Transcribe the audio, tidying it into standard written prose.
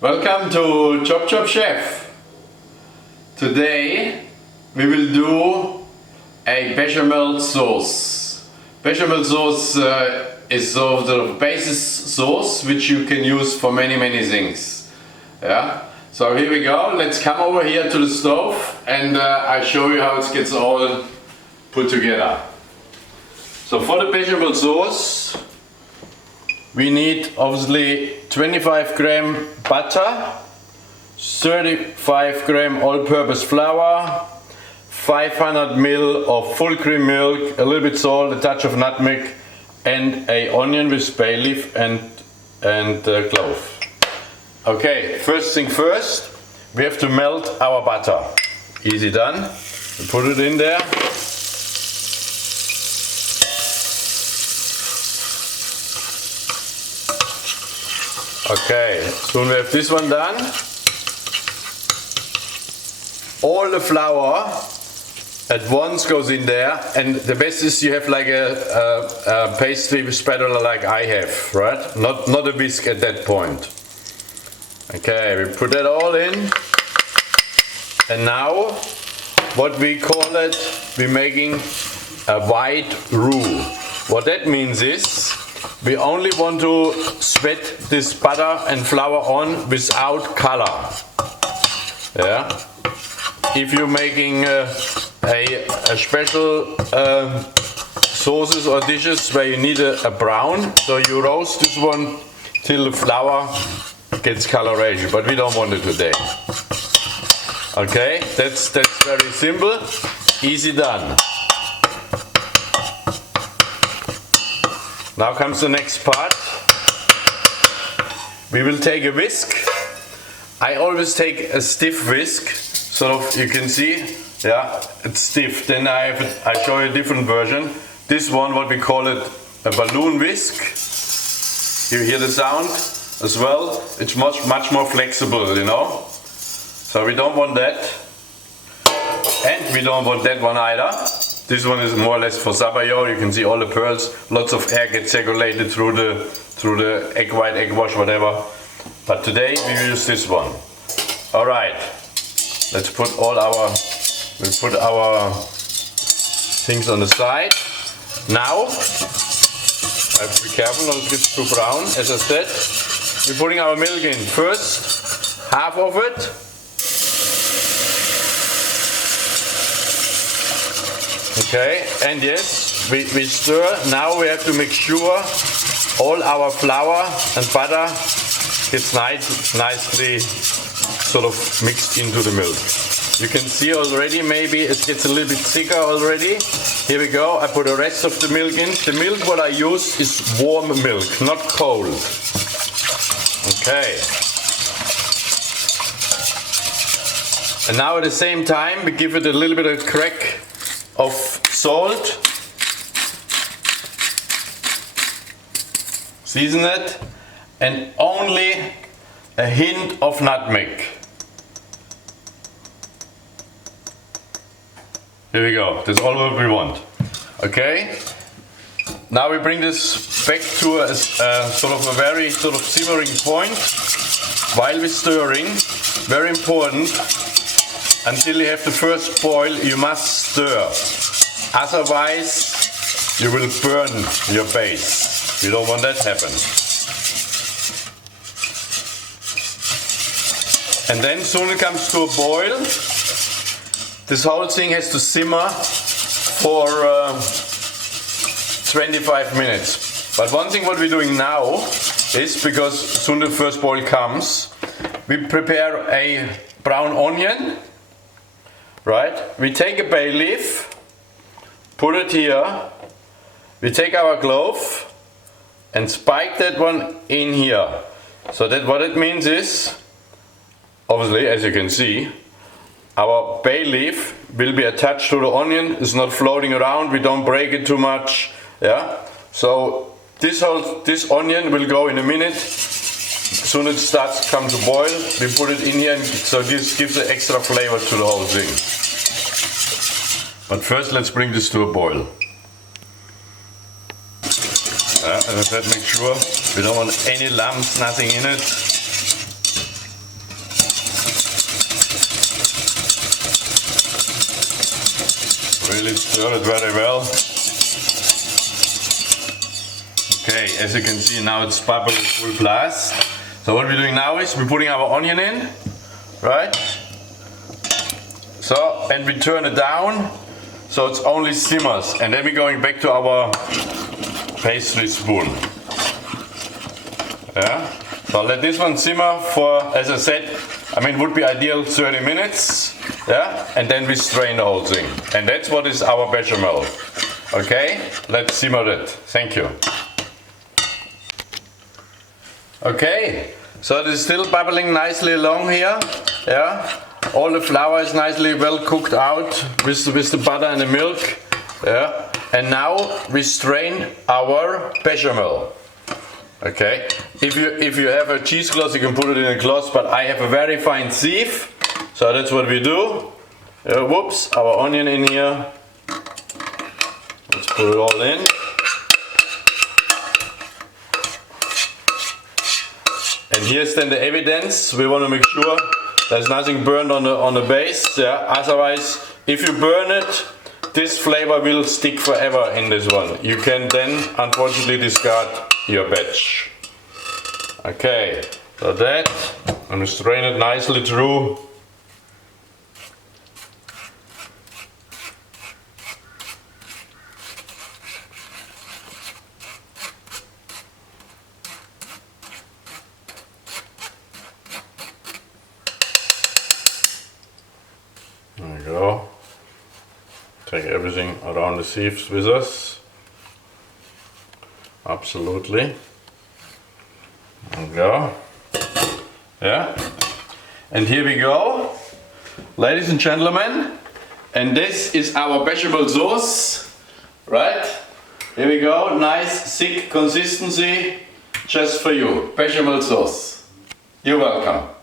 Welcome to ChopChopChef. Today we will do a bechamel sauce. Bechamel sauce is sort of basis sauce which you can use for many things. Yeah. So here we go. Let's come over here to the stove and I show you how it gets all put together. So for the bechamel sauce we need obviously 25 gram butter, 35 gram all-purpose flour, 500 ml of full cream milk, a little bit salt, a touch of nutmeg, and a onion with bay leaf and clove. Okay, first thing first, we have to melt our butter. Easy done. We put it in there. Okay, soon we have this one done. All the flour at once goes in there, and the best is you have like a pastry spatula like I have, right? Not a whisk at that point. Okay, we put that all in, and now what we call it, we're making a white roux. What that means is we only want to sweat this butter and flour on without color. Yeah. If you're making a special sauces or dishes where you need a brown, so you roast this one till the flour gets coloration, but we don't want it today. Okay, that's very simple, easy done. Now comes the next part. We will take a whisk. I always take a stiff whisk, sort of, you can see, yeah, it's stiff. Then I show you a different version. This one, what we call it, a balloon whisk. You hear the sound as well. It's much more flexible, you know. So we don't want that, and we don't want that one either. This one is more or less for sabayon. You can see all the pearls, lots of air gets circulated through the egg white, egg wash, whatever. But today we use this one. All right, let's put our things on the side. Now, I have to be careful not to get too brown. As I said, we're putting our milk in first, half of it. Okay, and yes, we stir. Now we have to make sure all our flour and butter gets nicely sort of mixed into the milk. You can see already, maybe it gets a little bit thicker already. Here we go, I put the rest of the milk in. The milk what I use is warm milk, not cold. Okay. And now at the same time we give it a little bit of crack of salt, season it, and only a hint of nutmeg. Here we go, that's all what we want. Okay, now we bring this back to a sort of a very sort of simmering point while we're stirring. Very important. Until you have the first boil, you must stir. Otherwise, you will burn your base. You don't want that to happen. And then soon it comes to a boil. This whole thing has to simmer for 25 minutes. But one thing what we're doing now is, because soon the first boil comes, we prepare a brown onion. Right? We take a bay leaf, put it here, we take our clove and spike that one in here. So that what it means is, obviously as you can see, our bay leaf will be attached to the onion, it's not floating around, we don't break it too much. Yeah? So this onion will go in a minute. As soon as it starts to come to boil, we put it in here, and so this gives an extra flavor to the whole thing. But first let's bring this to a boil. As I said, make sure we don't want any lumps, nothing in it. Really stir it very well. Okay, as you can see now it's bubbling full blast. So what we're doing now is we're putting our onion in, right? So, and we turn it down so it's only simmers. And then we're going back to our pastry spoon. Yeah. So let this one simmer for, as I said, would be ideal 30 minutes. Yeah. And then we strain the whole thing. And that's what is our bechamel. Okay. Let's simmer it. Thank you. Okay. So it is still bubbling nicely along here. Yeah. All the flour is nicely well cooked out with the butter and the milk. Yeah. And now we strain our bechamel. Okay. If you have a cheesecloth, you can put it in a cloth, but I have a very fine sieve, so that's what we do. Whoops, our onion in here. Let's put it all in. And here's then the evidence. We want to make sure there's nothing burned on the base. Yeah. Otherwise, if you burn it, this flavor will stick forever in this one. You can then unfortunately discard your batch. Okay, so that, I'm going to strain it nicely through. There we go. Take everything around the sieves with us. Absolutely. There we go. Yeah. And here we go, ladies and gentlemen. And this is our bechamel sauce, right? Here we go. Nice, thick consistency, just for you. Bechamel sauce. You're welcome.